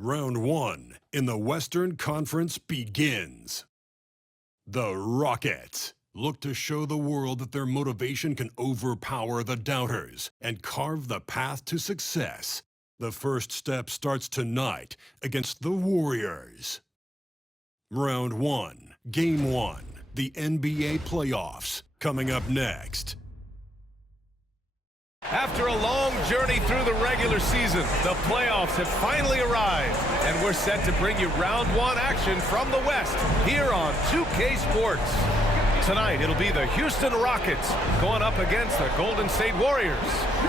Round 1 in the Western Conference begins. The Rockets look to show the world that their motivation can overpower the doubters and carve the path to success. The first step starts tonight against the Warriors. Round 1, Game 1, the NBA playoffs, coming up next. After a long journey through the regular season, the playoffs have finally arrived, and we're set to bring you round 1 action from the West here on 2K Sports. Tonight, it'll be the Houston Rockets going up against the Golden State Warriors.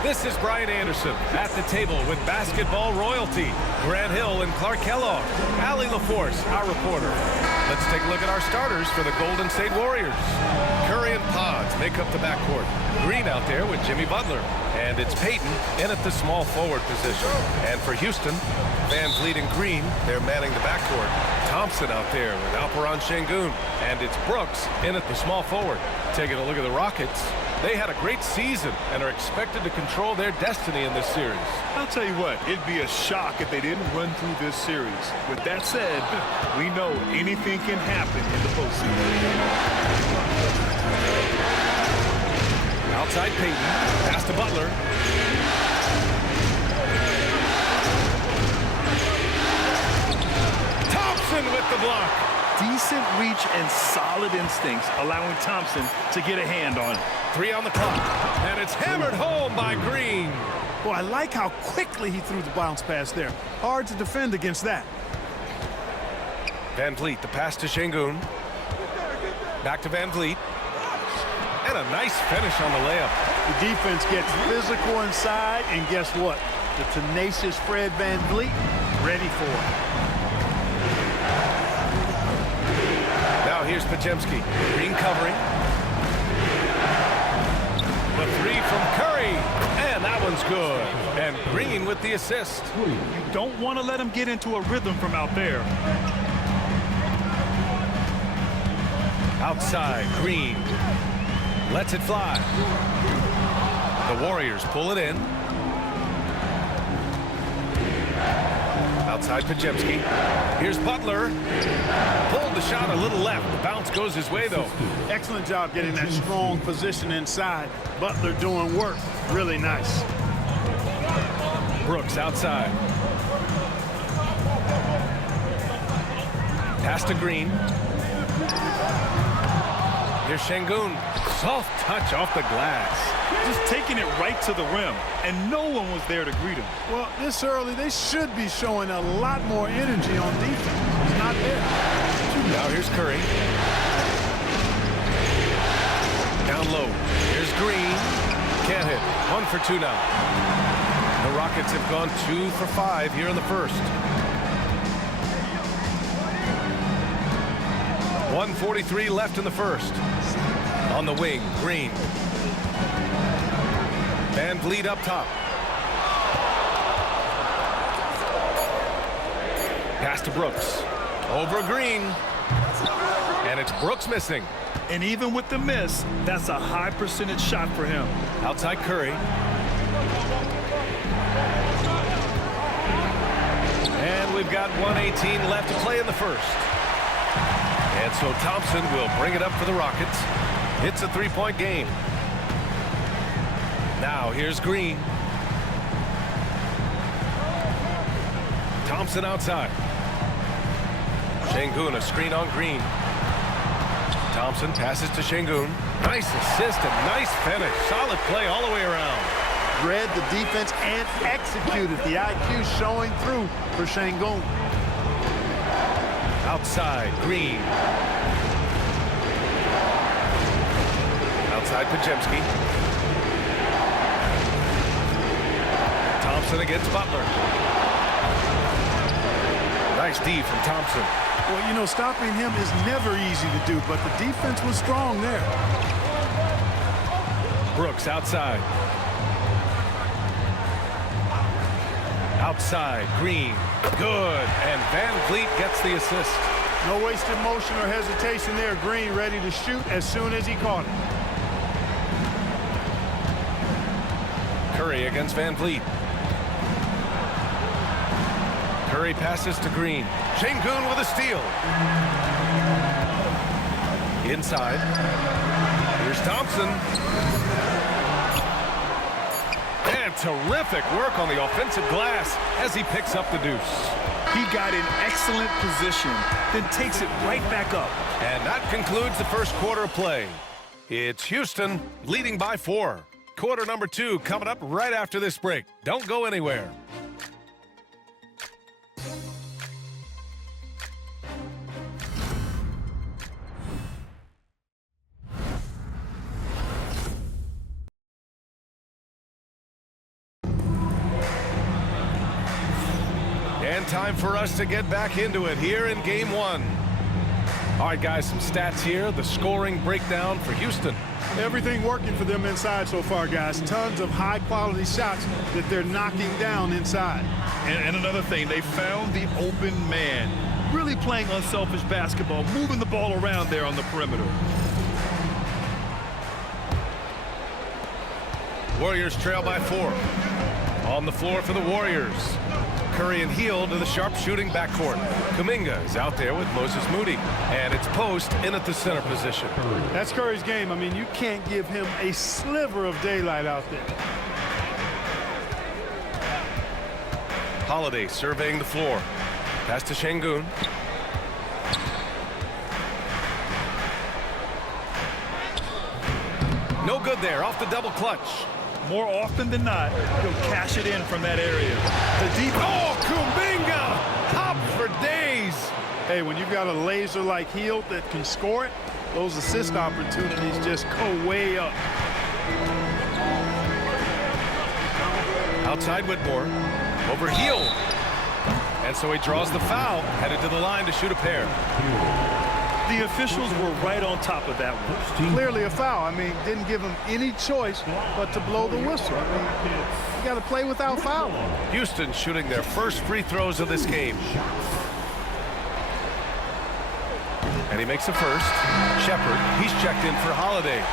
This is Brian Anderson at the table with basketball royalty, Grant Hill and Clark Kellogg, Allie LaForce, our reporter. Let's take a look at our starters for the Golden State Warriors. Curry and Pods make up the backcourt. Green out there with Jimmy Butler. And it's Payton in at the small forward position. And for Houston, Van Vliet and Green, they're manning the backcourt. Thompson out there with Alperen Sengun. And it's Brooks in at the small forward. Taking a look at the Rockets, they had a great season and are expected to control their destiny in this series. I'll tell you what, it'd be a shock if they didn't run through this series. With that said, we know anything can happen in the postseason. Outside Payton, pass to Butler. Thompson with the block. Decent reach and solid instincts, allowing Thompson to get a hand on it. 3 on the clock, and it's hammered home by Green. Boy, I like how quickly he threw the bounce pass there. Hard to defend against that. Van Vliet, the pass to Sengun. Back to Van Vliet. And a nice finish on the layup. The defense gets physical inside, and guess what? The tenacious Fred Van Vliet ready for it. Now here's Podziemski. Green covering. The 3 from Curry. And that one's good. And Green with the assist. You don't want to let him get into a rhythm from out there. Outside, Green. Lets it fly. The Warriors pull it in. Outside Podziemski. Here's Butler. Pulled the shot a little left. The bounce goes his way, though. Excellent job getting that strong position inside. Butler doing work. Really nice. Brooks outside. Pass to Green. Here's Sengun. Soft touch off the glass. Just taking it right to the rim, and no one was there to greet him. Well, this early, they should be showing a lot more energy on defense. It's not there. Now here's Curry. Down low. Here's Green. Can't hit. 1 for 2 now. The Rockets have gone 2 for 5 here in the first. 1:43 left in the first. On the wing, Green. Van Vliet up top. Pass to Brooks. Over Green. And it's Brooks missing. And even with the miss, that's a high percentage shot for him. Outside Curry. And we've got 1:18 left to play in the first. And so Thompson will bring it up for the Rockets. It's a 3-point game. Now here's Green. Thompson outside. Sengun, a screen on Green. Thompson passes to Sengun. Nice assist and nice finish. Solid play all the way around. Read the defense and executed. The IQ showing through for Sengun. Outside, Green. Outside Podziemski. Thompson against Butler. Nice D from Thompson. Well, you know, stopping him is never easy to do, but the defense was strong there. Brooks outside. Outside, Green. Good. And Van Vliet gets the assist. No wasted motion or hesitation there. Green ready to shoot as soon as he caught it. Curry against Van Vliet. Curry Curry passes to Green. Şengün with a steal. Inside. Here's Thompson. And terrific work on the offensive glass as he picks up the deuce. He got in excellent position, then takes it right back up. And that concludes the first quarter of play. It's Houston leading by 4. Quarter number 2 coming up right after this break. Don't go anywhere. And time for us to get back into it here in game 1. All right, guys, some stats here. The scoring breakdown for Houston. Everything working for them inside so far, guys. Tons of high-quality shots that they're knocking down inside. And another thing, they found the open man. Really playing unselfish basketball, moving the ball around there on the perimeter. Warriors trail by 4. On the floor for the Warriors. Curry and Hield to the sharp-shooting backcourt. Kuminga is out there with Moses Moody. And it's Post in at the center position. That's Curry's game. I mean, you can't give him a sliver of daylight out there. Holiday surveying the floor. Pass to Şengün. No good there, off the double clutch. More often than not, he'll cash it in from that area. The deep. Oh, Kuminga! Hop for days. Hey, when you've got a laser like Hield that can score it, those assist opportunities just go way up. Outside Whitmore. Over Hield. And so he draws the foul, headed to the line to shoot a pair. The officials were right on top of that one. Clearly a foul. I mean, didn't give him any choice but to blow the whistle. I mean, you got to play without fouling. Houston shooting their first free throws of this game. And he makes the first. Shepherd, he's checked in for Holiday.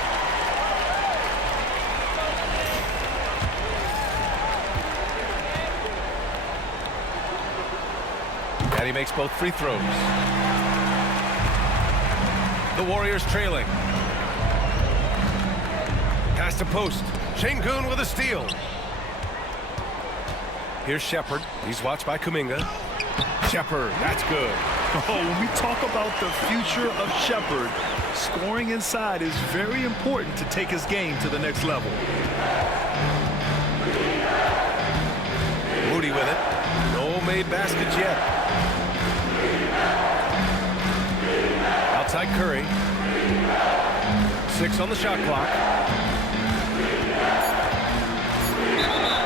And he makes both free throws. The Warriors trailing. Pass to Post. Şengün with a steal. Here's Shepherd. He's watched by Kuminga. Shepherd, that's good. Oh, when we talk about the future of Shepherd, scoring inside is very important to take his game to the next level. Moody with it. No made baskets yet. Outside Curry. 6 on the shot clock.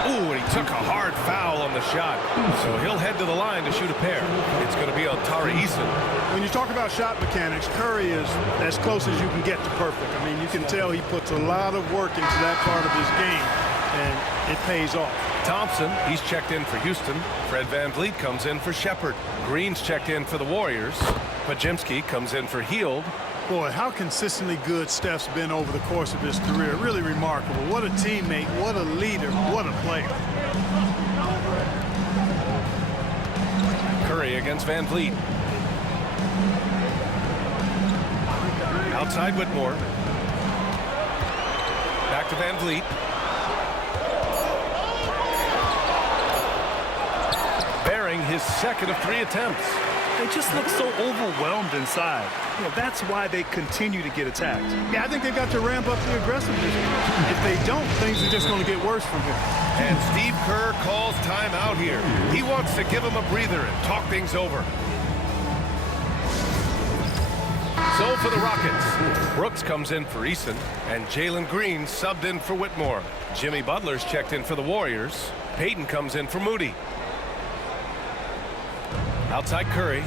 Ooh, and he took a hard foul on the shot. So he'll head to the line to shoot a pair. It's going to be on Tari Eason. When you talk about shot mechanics, Curry is as close as you can get to perfect. I mean, you can tell he puts a lot of work into that part of his game, and it pays off. Thompson, he's checked in for Houston. Fred VanVleet comes in for Shepherd. Green's checked in for the Warriors. Podziemski comes in for Hield. Boy, how consistently good Steph's been over the course of his career. Really remarkable. What a teammate, what a leader, what a player. Curry against VanVleet. Outside Whitmore. Back to VanVleet. Bearing his second of 3 attempts. They just look so overwhelmed inside. You know, that's why they continue to get attacked. Yeah, I think they've got to ramp up the aggressiveness. If they don't, things are just going to get worse from here. And Steve Kerr calls timeout here. He wants to give him a breather and talk things over. So for the Rockets, Brooks comes in for Eason, and Jalen Green subbed in for Whitmore. Jimmy Butler's checked in for the Warriors. Payton comes in for Moody. Outside Curry.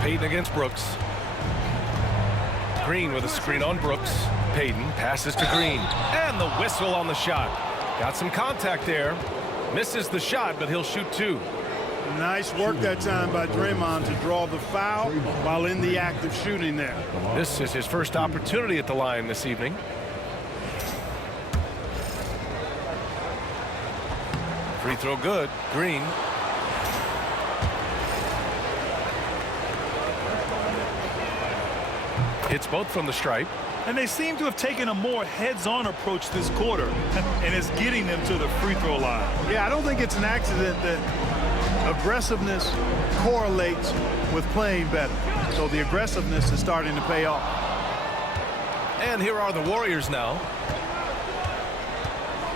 Payton against Brooks. Green with a screen on Brooks. Payton passes to Green. And the whistle on the shot. Got some contact there. Misses the shot, but he'll shoot 2. Nice work that time by Draymond to draw the foul while in the act of shooting there. This is his first opportunity at the line this evening. Free throw good. Green. Hits both from the stripe. And they seem to have taken a more heads-on approach this quarter, and it's getting them to the free throw line. Yeah, I don't think it's an accident that aggressiveness correlates with playing better. So the aggressiveness is starting to pay off. And here are the Warriors now.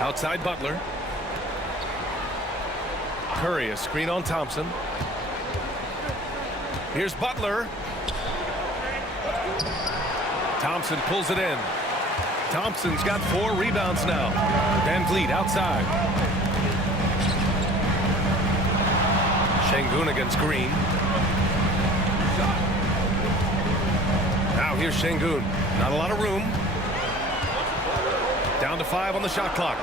Outside Butler. Curry, a screen on Thompson. Here's Butler. Thompson pulls it in. Thompson's got 4 rebounds now. Van Vliet outside. Şengün against Green. Now here's Şengün. Not a lot of room. Down to 5 on the shot clock.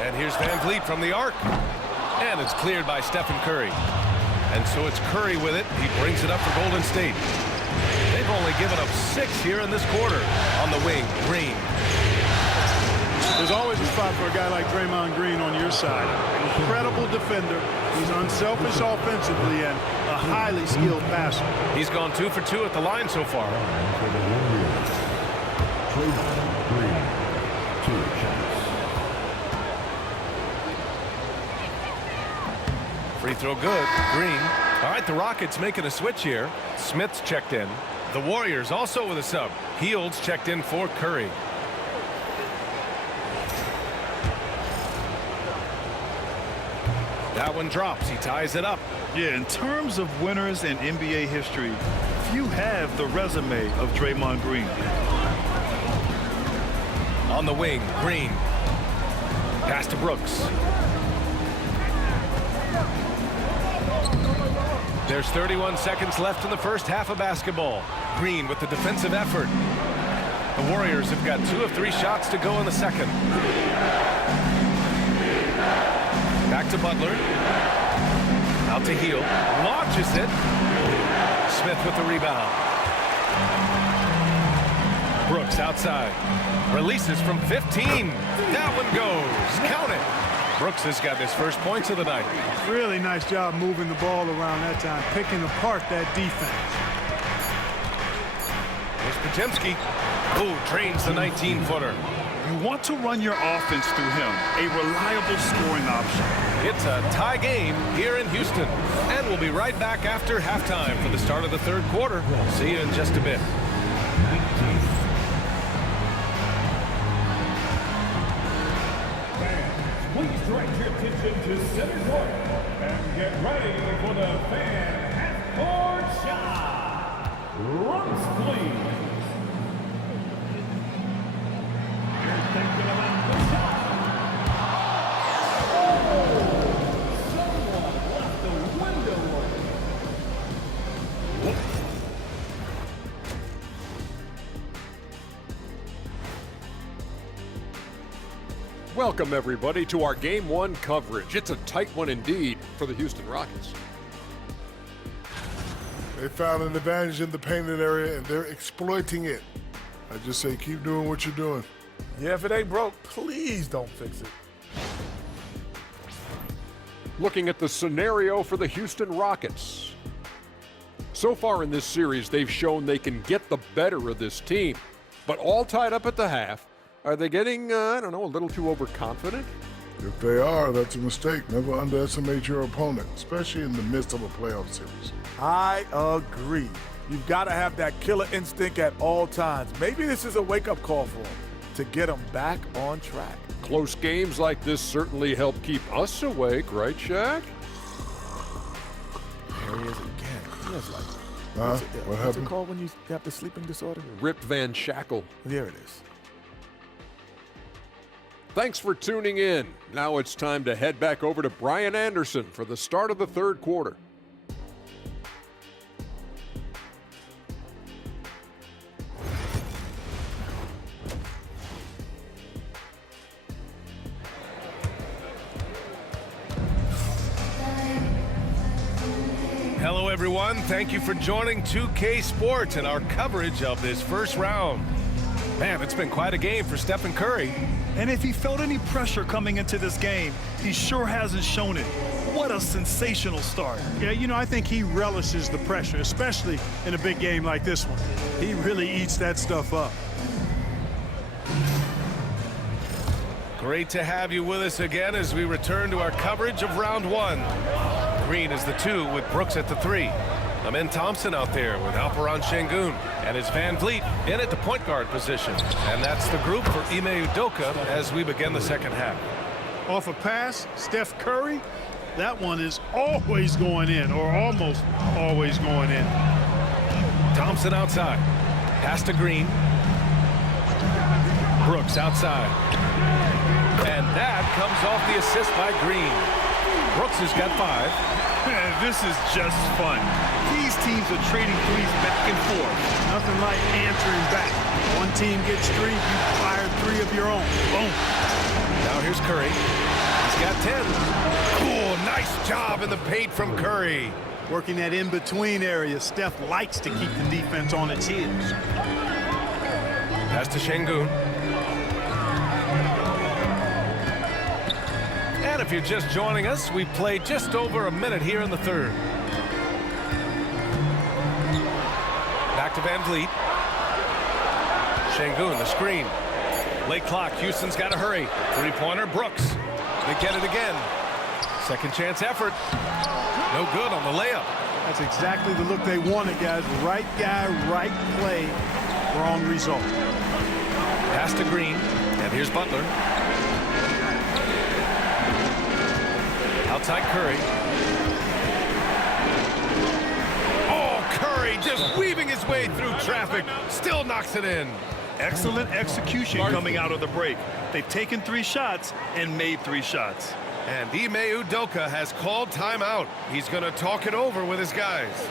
And here's Van Vliet from the arc. And it's cleared by Stephen Curry. And so it's Curry with it. He brings it up for Golden State. They've only given up 6 here in this quarter. On the wing, Green. There's always a spot for a guy like Draymond Green on your side. Incredible defender. He's unselfish offensively and a highly skilled passer. He's gone 2 for 2 at the line so far. Free throw good. Green. All right, the Rockets making a switch here. Smith's checked in. The Warriors also with a sub. Hields checked in for Curry. That one drops. He ties it up. Yeah, in terms of winners in NBA history, few have the resume of Draymond Green. On the wing, Green. Pass to Brooks. There's 31 seconds left in the first half of basketball. Green with the defensive effort. The Warriors have got 2 of 3 shots to go in the second. Back to Butler. Out to Hield. Launches it. Smith with the rebound. Brooks outside. Releases from 15. That one goes. Count it. Brooks has got his first points of the night. Really nice job moving the ball around that time, picking apart that defense. Here's Podziemski. Oh, trains the 19-footer. You want to run your offense through him, a reliable scoring option. It's a tie game here in Houston. And we'll be right back after halftime for the start of the third quarter. See you in just a bit. Please direct your attention to center court and get ready for the fan half-court shot. Rumps, please. You're thinking about the shot. Oh, someone left the window open. Welcome, everybody, to our Game 1 coverage. It's a tight one indeed for the Houston Rockets. They found an advantage in the painted area, and they're exploiting it. I just say keep doing what you're doing. Yeah, if it ain't broke, please don't fix it. Looking at the scenario for the Houston Rockets. So far in this series, they've shown they can get the better of this team, but all tied up at the half. Are they getting, I don't know, a little too overconfident? If they are, that's a mistake. Never underestimate your opponent, especially in the midst of a playoff series. I agree. You've got to have that killer instinct at all times. Maybe this is a wake-up call for them to get them back on track. Close games like this certainly help keep us awake, right, Shaq? There he is again. He has like, What what's happened? it called when you have the sleeping disorder? Rip Van Shackle. There it is. Thanks for tuning in. Now it's time to head back over to Brian Anderson for the start of the third quarter. Hello, everyone. Thank you for joining 2K Sports and our coverage of this first round. Man, it's been quite a game for Stephen Curry. And if he felt any pressure coming into this game, he sure hasn't shown it. What a sensational start. Yeah, you know, I think he relishes the pressure, especially in a big game like this one. He really eats that stuff up. Great to have you with us again as we return to our coverage of round one. Green is the 2 with Brooks at the 3. Amen Thompson out there with Alperen Şengün. And it's Van Vliet in at the point guard position. And that's the group for Ime Udoka as we begin the second half. Off a pass, Steph Curry, that one is always going in, or almost always going in. Thompson outside. Pass to Green. Brooks outside. And that comes off the assist by Green. Brooks has got 5. Man, this is just fun. These teams are trading threes back and forth. Nothing like answering back. One team gets 3, you fire 3 of your own. Boom. Now here's Curry. He's got 10. Oh, nice job in the paint from Curry. Working that in-between area. Steph likes to keep the defense on its heels. Pass to Şengün. And if you're just joining us, we played just over a minute here in the third. Back to Van Vliet. Şengün, the screen. Late clock, Houston's got to hurry. Three-pointer, Brooks. They get it again. Second chance effort. No good on the layup. That's exactly the look they wanted, guys. Right guy, right play, wrong result. Pass to Green, and here's Butler. Outside Curry. Oh, Curry just weaving his way through traffic. Still knocks it in. Excellent execution coming out of the break. They've taken 3 shots and made 3 shots. And Ime Udoka has called timeout. He's going to talk it over with his guys.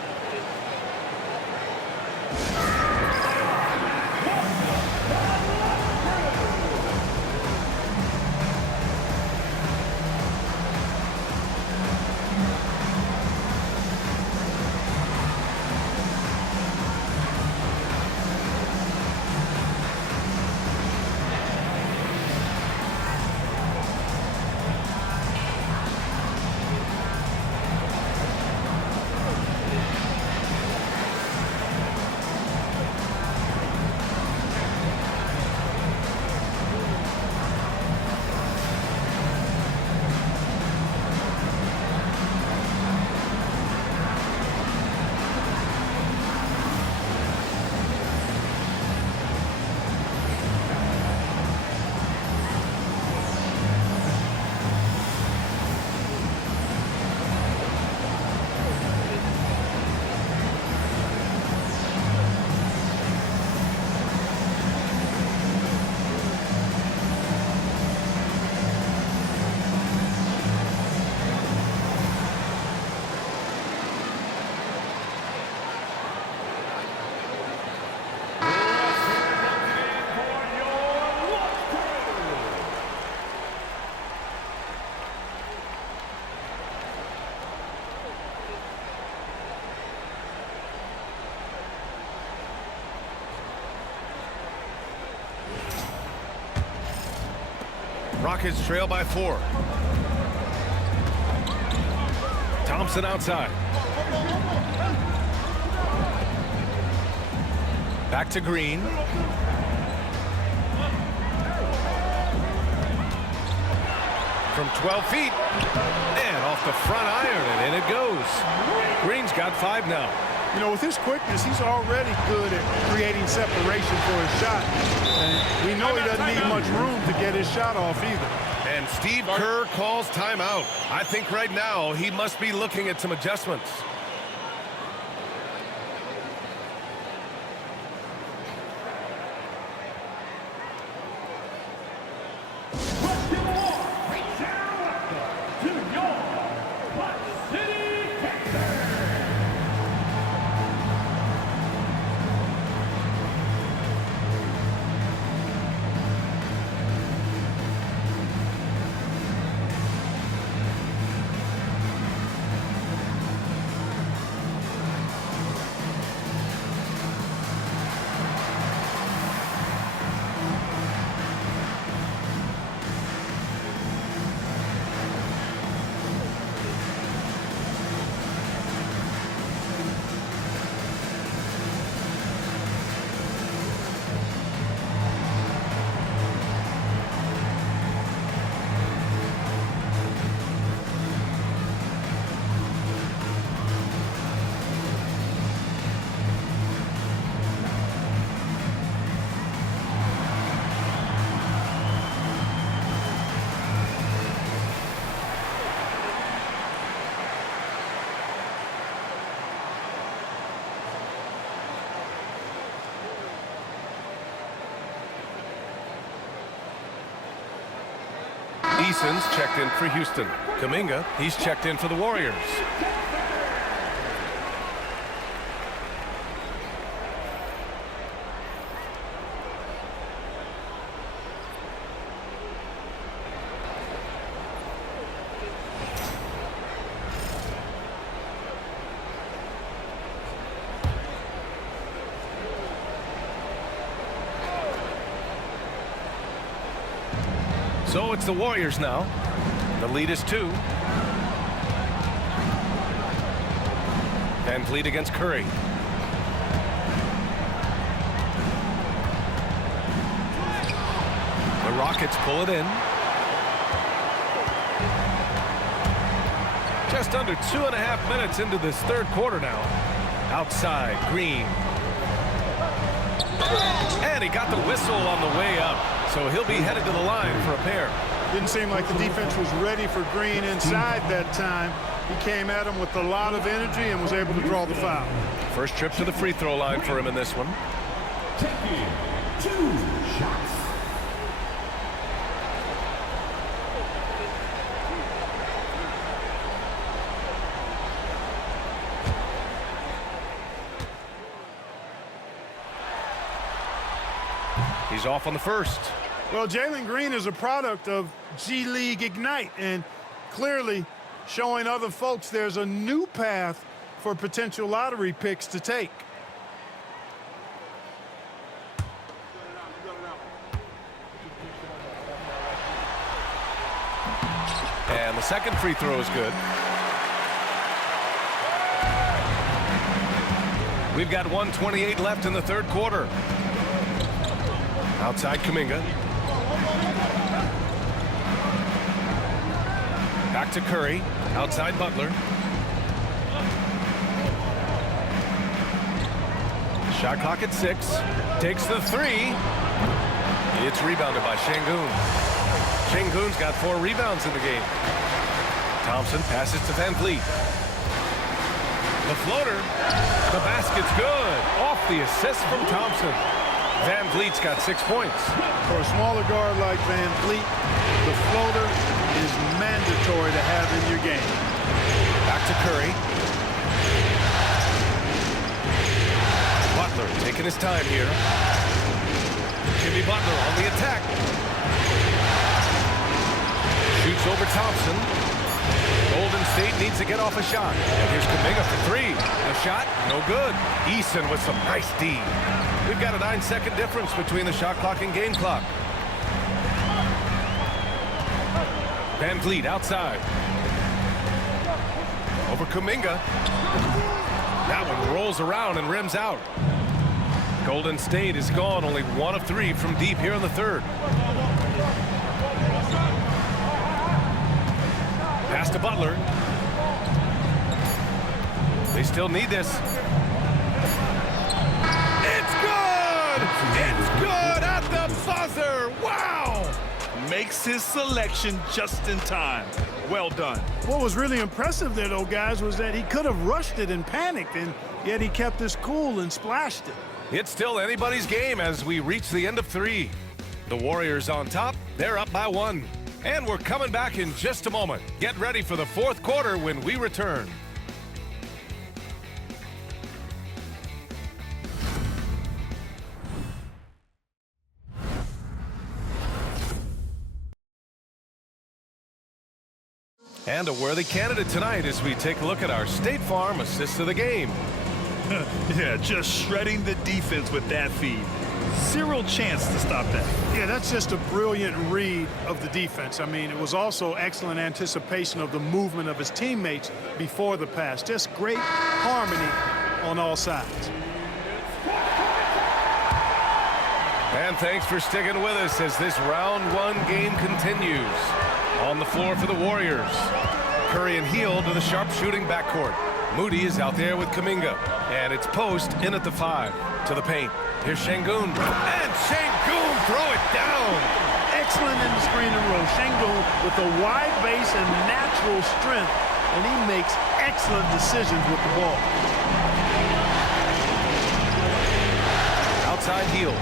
Rockets trail by 4. Thompson outside. Back to Green. From 12 feet. And off the front iron, and in it goes. Green's got 5 now. You know, with his quickness, he's already good at creating separation for his shot. And we know he doesn't need much room to get his shot off either. And Steve Kerr calls timeout. I think right now he must be looking at some adjustments. Eason's checked in for Houston. Kuminga, he's checked in for the Warriors. So it's the Warriors now. The lead is 2. Van Vliet against Curry. The Rockets pull it in. Just under 2.5 minutes into this third quarter now. Outside, Green. And he got the whistle on the way up. So he'll be headed to the line for a pair. Didn't seem like the defense was ready for Green inside that time. He came at him with a lot of energy and was able to draw the foul. First trip to the free throw line for him in this one. Taking 2 shots. He's off on the first. Well, Jalen Green is a product of G League Ignite and clearly showing other folks there's a new path for potential lottery picks to take. And the second free throw is good. We've got 1:28 left in the third quarter. Outside Kuminga. Back to Curry. Outside Butler. Shot clock at 6. Takes the 3. It's rebounded by Şengün. Şengün's got 4 rebounds in the game. Thompson passes to Van Vliet. The floater. The basket's good. Off the assist from Thompson. Van Vliet's got 6 points. For a smaller guard like Van Vliet, the floater is mandatory to have in your game. Back to Curry. Butler taking his time here. Jimmy Butler on the attack. Shoots over Thompson. Golden State needs to get off a shot. And here's Kuminga for 3. A shot, no good. Eason with some nice D. We've got a 9-second difference between the shot clock and game clock. Van Vliet outside. Over Kuminga. That one rolls around and rims out. Golden State is gone, only 1 of 3 from deep here in the third. Pass to Butler. They still need this. It's good! It's good at the buzzer! Wow! Makes his selection just in time. Well done. What was really impressive there, though, guys, was that he could have rushed it and panicked, and yet he kept his cool and splashed it. It's still anybody's game as we reach the end of 3. The Warriors on top. They're up by 1. And we're coming back in just a moment. Get ready for the fourth quarter when we return. And a worthy candidate tonight as we take a look at our State Farm assist of the game. Yeah, just shredding the defense with that feed. 0 chance to stop that. Yeah, that's just a brilliant read of the defense. I mean, it was also excellent anticipation of the movement of his teammates before the pass. Just great harmony on all sides. And thanks for sticking with us as this round 1 game continues. On the floor for the Warriors. Curry and Hield to the sharpshooting backcourt. Moody is out there with Kuminga. And it's post in at the 5 to the paint. Here's Şengün. And Şengün throw it down. Excellent in the screen and roll. Şengün with a wide base and natural strength. And he makes excellent decisions with the ball. Outside Hield.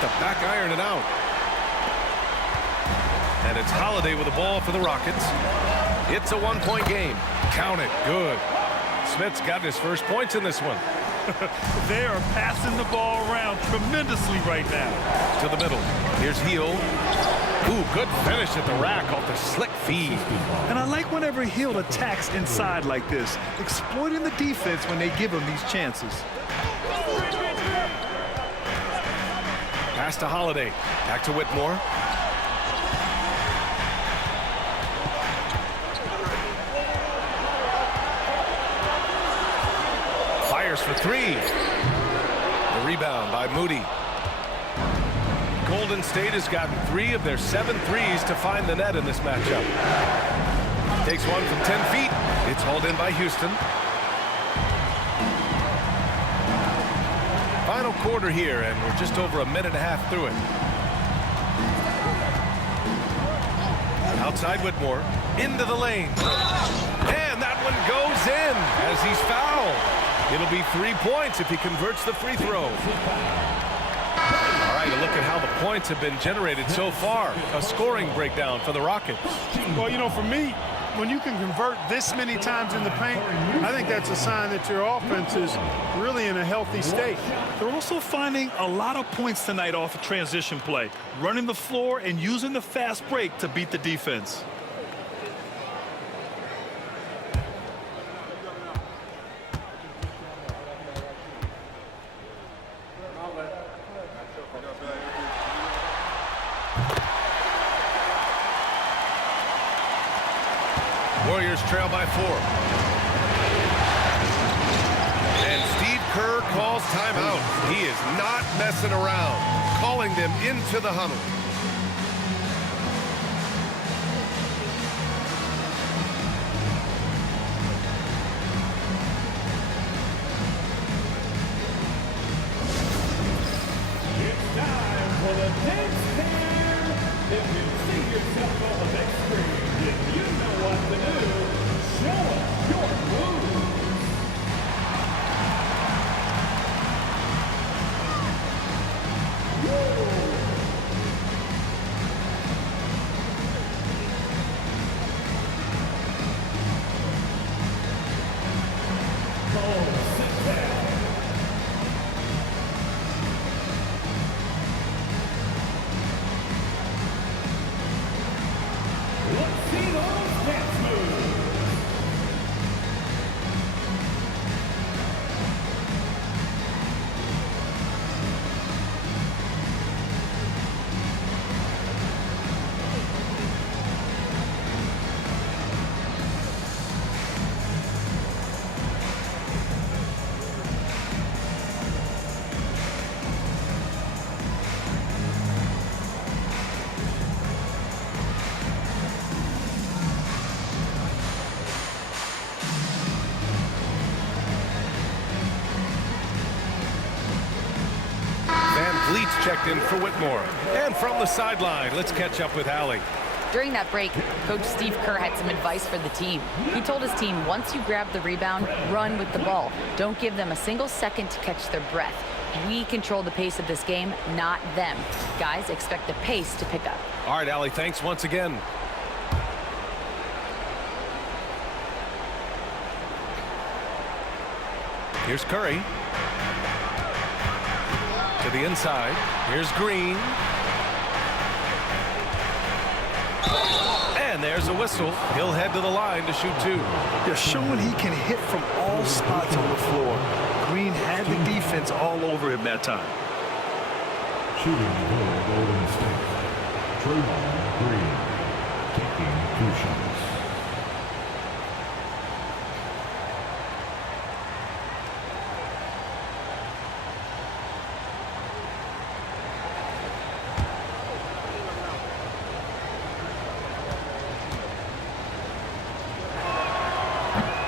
to back iron it out. And it's Holiday with the ball for the Rockets. It's a one-point game. Count it. Good. Smith's got his first points in this one. They are passing the ball around tremendously right now. To the middle. Here's Hill. Ooh, good finish at the rack off the slick feed. And I like whenever Hill attacks inside like this, exploiting the defense when they give him these chances. Pass to Holiday. Back to Whitmore. Fires for three. The rebound by Moody. Golden State has gotten 3 of their 7 threes to find the net in this matchup. Takes one from 10 feet. It's hauled in by Houston. Final quarter here, and we're just over a minute and a half through it. Outside Whitmore, into the lane. And that one goes in as he's fouled. It'll be 3 points if he converts the free throw. All right, a look at how the points have been generated so far. A scoring breakdown for the Rockets. Well, you know, for me, when you can convert this many times in the paint, I think that's a sign that your offense is really in a healthy state. They're also finding a lot of points tonight off of transition play, running the floor and using the fast break to beat the defense. Warriors trail by 4. And Steve Kerr calls timeout. He is not messing around, calling them into the huddle. It's time for the dance cam. If you see yourself on the big screen, if you know what to do, show us your moves. Sit down. Let's see those dance moves. Van Vliet's checked in for Whitmore. And from the sideline, let's catch up with Allie. During that break, Coach Steve Kerr had some advice for the team. He told his team, once you grab the rebound, run with the ball. Don't give them a single second to catch their breath. We control the pace of this game, not them. Guys, expect the pace to pick up. All right, Allie, thanks once again. Here's Curry. To the inside. Here's Green. And there's a whistle. He'll head to the line to shoot 2. They're showing he can hit from all spots on the floor. Green had the defense all over him that time. Shooting for Golden State. Draymond Green taking 2 shots.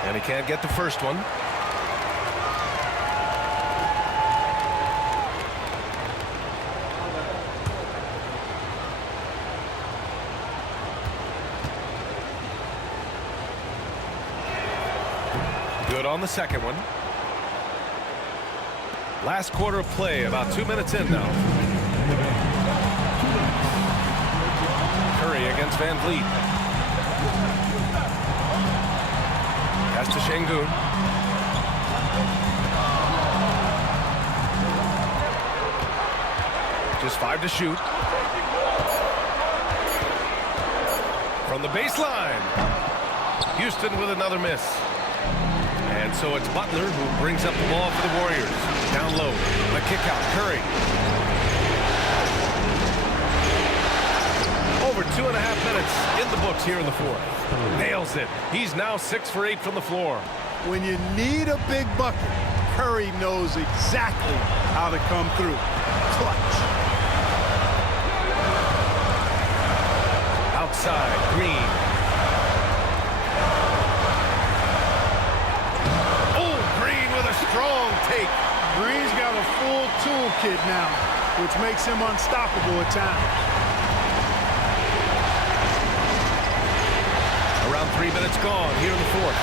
And he can't get the first one. Good on the second one. Last quarter of play, about 2 minutes in now. Curry against Van Vliet. Pass to Şengün. Just 5 to shoot. From the baseline. Houston with another miss. And so it's Butler who brings up the ball for the Warriors. Down low. The kick out. Curry. Over 2.5 minutes in the books here in the fourth. Nails it. He's now 6 for 8 from the floor. When you need a big bucket, Curry knows exactly how to come through. Clutch. Outside, Green. Oh, Green with a strong take. Green's got a full toolkit now, which makes him unstoppable at times. Around 3 minutes gone here in the fourth.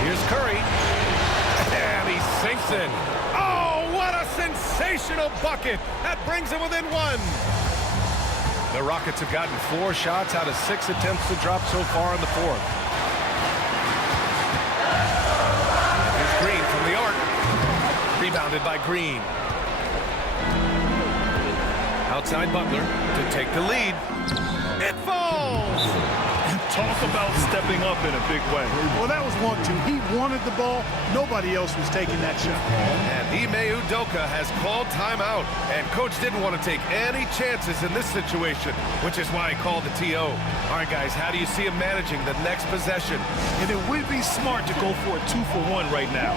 Here's Curry. And he sinks in. Oh, what a sensational bucket. That brings him within 1. The Rockets have gotten 4 shots out of 6 attempts to drop so far in the fourth. Here's Green from the arc. Rebounded by Green. Outside Butler to take the lead. It falls! Talk about stepping up in a big way. Well, that was 1-2. He wanted the ball. Nobody else was taking that shot. And Ime Udoka has called timeout. And coach didn't want to take any chances in this situation, which is why he called the TO. All right, guys, how do you see him managing the next possession? And it would be smart to go for a 2-for-1 right now.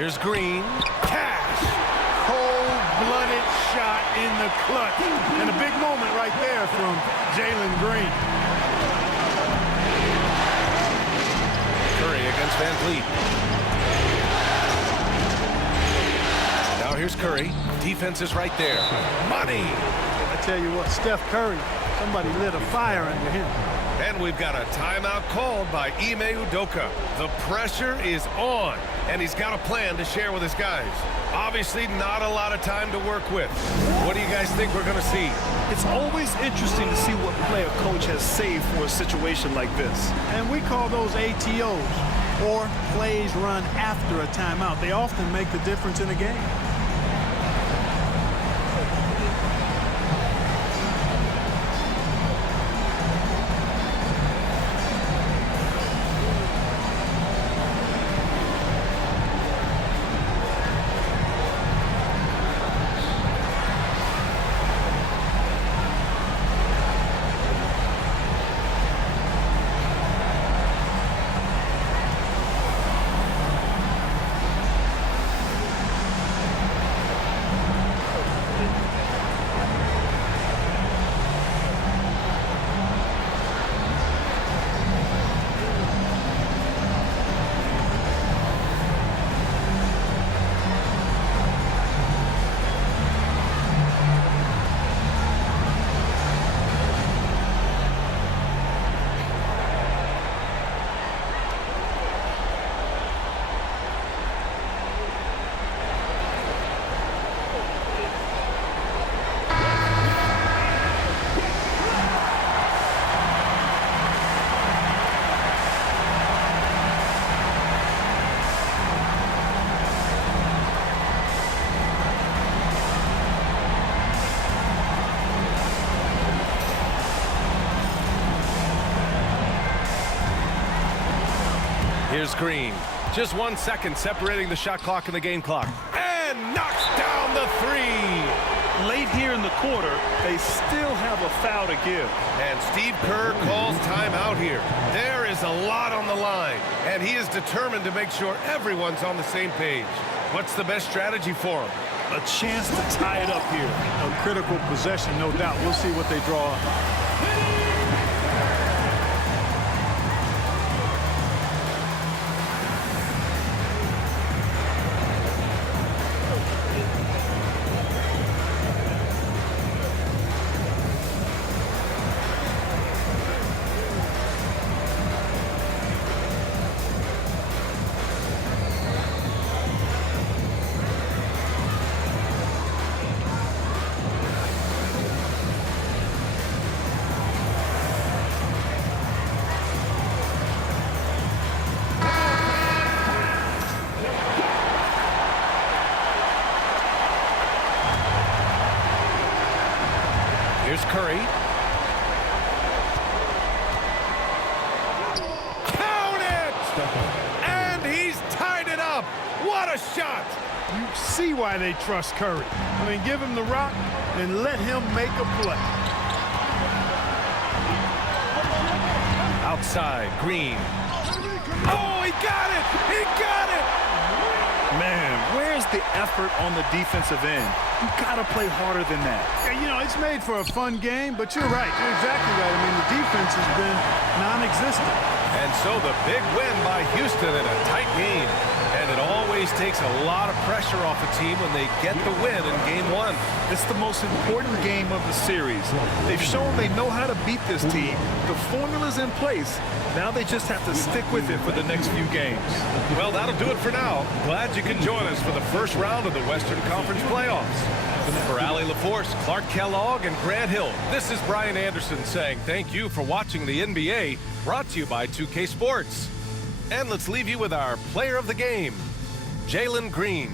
Here's Green. Cash. Cold-blooded shot in the clutch. And a big moment right there from Jalen Green. Curry against Van Vliet. Now here's Curry. Defense is right there. Money. I tell you what, Steph Curry, somebody lit a fire under him. And we've got a timeout called by Ime Udoka. The pressure is on, and he's got a plan to share with his guys. Obviously, not a lot of time to work with. What do you guys think we're going to see? It's always interesting to see what play a coach has saved for a situation like this. And we call those ATOs, or plays run after a timeout. They often make the difference in a game. Here's Green. Just 1 second separating the shot clock and the game clock. And knocks down the three. Late here in the quarter, they still have a foul to give. And Steve Kerr calls timeout here. There is a lot on the line, and he is determined to make sure everyone's on the same page. What's the best strategy for him? A chance to tie it up here. A critical possession, no doubt. We'll see what they draw up. Here's Curry. Count it! And he's tied it up. What a shot! You see why they trust Curry. I mean, give him the rock and let him make a play. Outside, Green. Oh, he got it! He got it! Man, where's the effort on the defensive end? You gotta play harder than that. Yeah, you know, it's made for a fun game, but you're right. You're exactly right. I mean, the defense has been non-existent. And so the big win by Houston in a tight game. And it always takes a lot of pressure off a team when they get the win in Game 1. It's the most important game of the series. They've shown they know how to beat this team. The formula's in place. Now they just have to stick with it for the next few games. Well, that'll do it for now. Glad you could join us for the first round of the Western Conference playoffs. For Allie LaForce, Clark Kellogg, and Grant Hill, this is Brian Anderson saying thank you for watching the NBA, brought to you by 2K Sports. And let's leave you with our player of the game, Jalen Green.